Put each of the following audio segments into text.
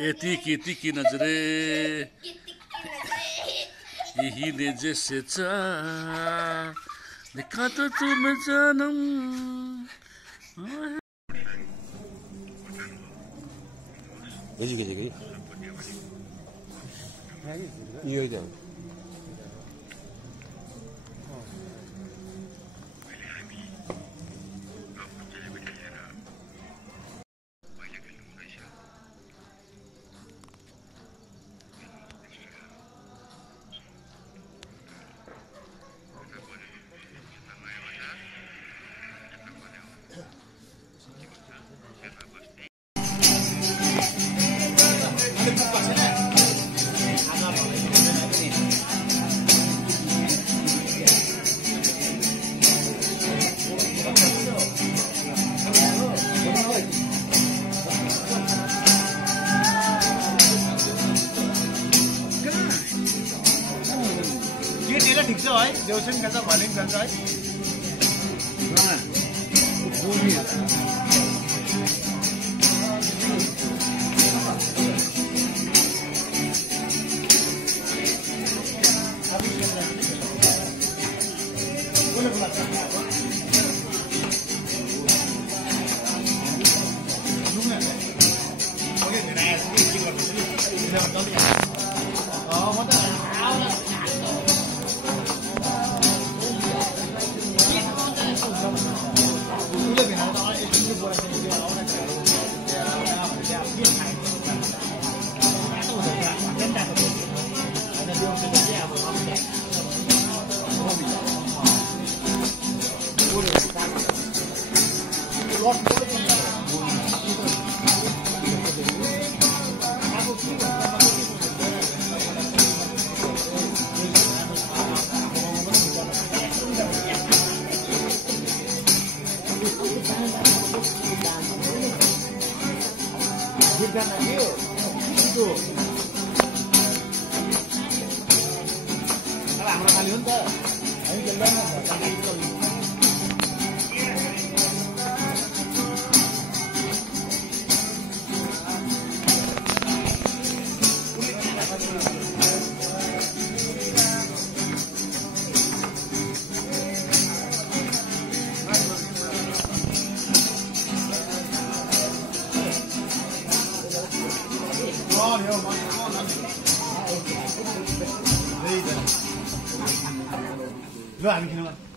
एती की नजरे यही ने जैसे चाह देखा तो तुम जानम 이거 ठिक छ है देउसन खान्छ भने खान्छ है हाम्रो खाली हो नि त हामी खेल्दैन ल हामी किन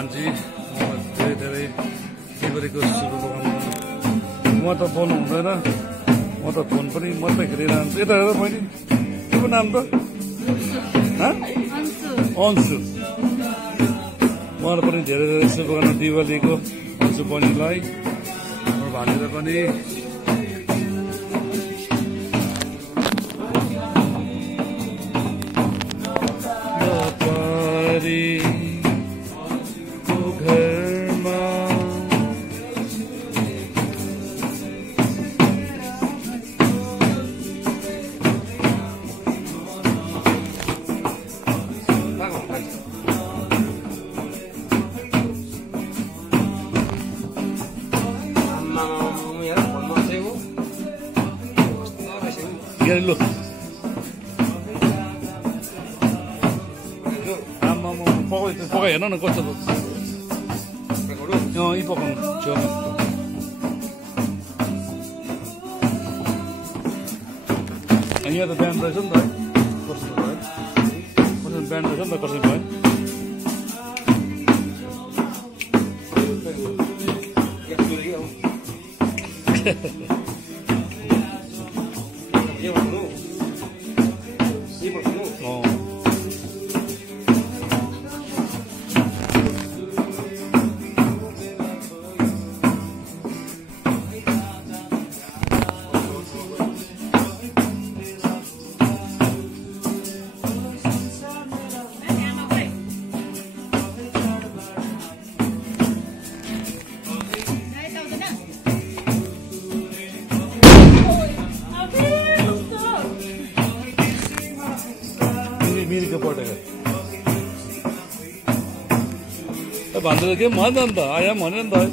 भान्जी धेरै धेरै दिवालीको शुभकामना। म त बोल्नु हुँदैन, म त फोन पनि मात्रै खेलिरहन्छु। यता हेर बहिनी, के पो नाम त? अन्सु। उहाँलाई पनि धेरै धेरै शुभकामना दिवालीको, अन्सु बहिनीलाई, भान्जीलाई पनि। Lo. Pokoknya heर्न न कस्तो यी पकाउनु छेउमा। यहाँ त ब्यान्ड रहेछ नि त है, कसरी भयो? ब्यान्ड रहेछ नि त, कसरी भयो? भन्दै के भन्दा नि त आया भन्यो नि त है।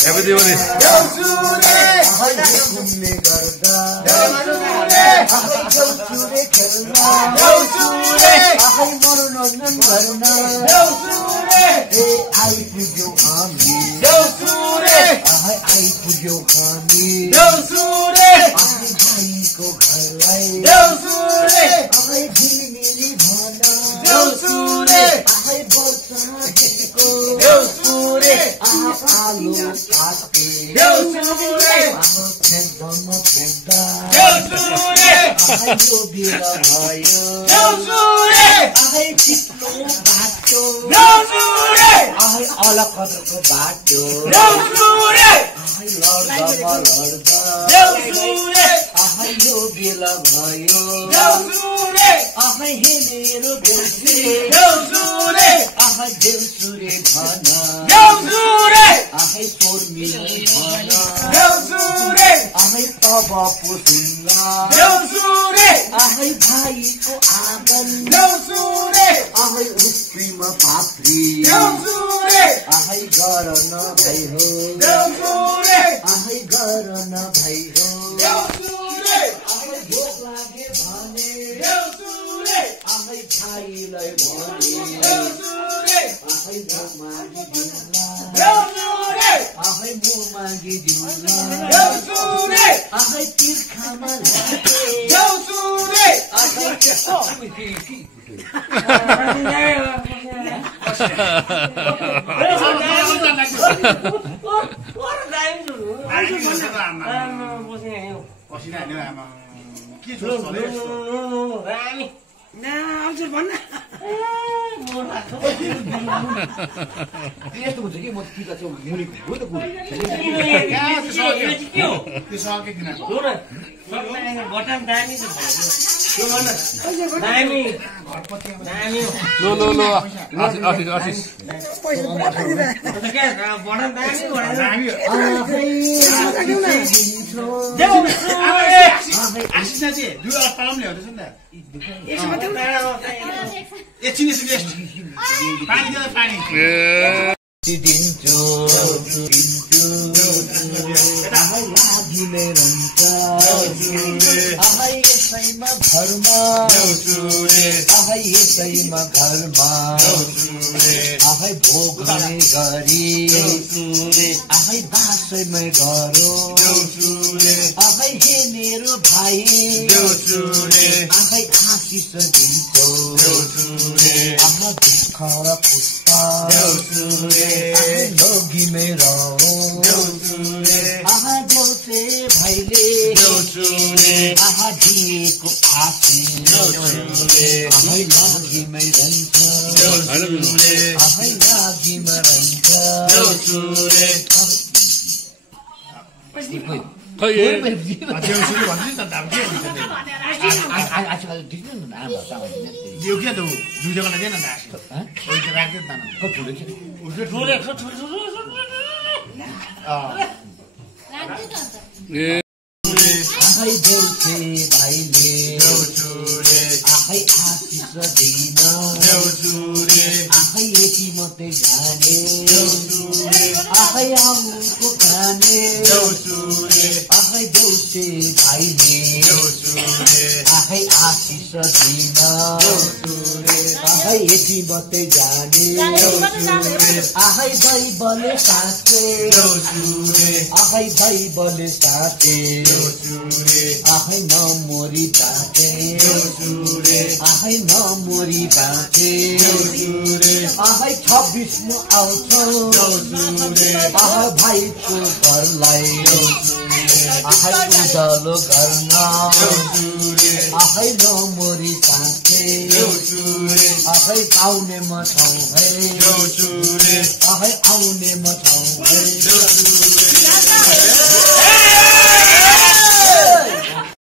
Happy Diwali. यस्तो हुन्छ कि म टिका चाहिँ मुनिको हो त मेरो भाइ आशिष दिन्छौ दुःख र पुष्पा लोगी मेरो देउसे भाइले दिएको आशिष लागिमै रहन्छ लागिमा रहन्छ यति मात्रै जाने देउसे भाइले आशिष दिन यति मात्रै जाने बाइबलले साँचे बाइबलले साँचे नमोरी बाँचे नमोरी बाँचे 26 मा आउँछौ भाइको घरलाई उजालो गर्न नमोरी साँचे आउने म छौ है आउने म छौ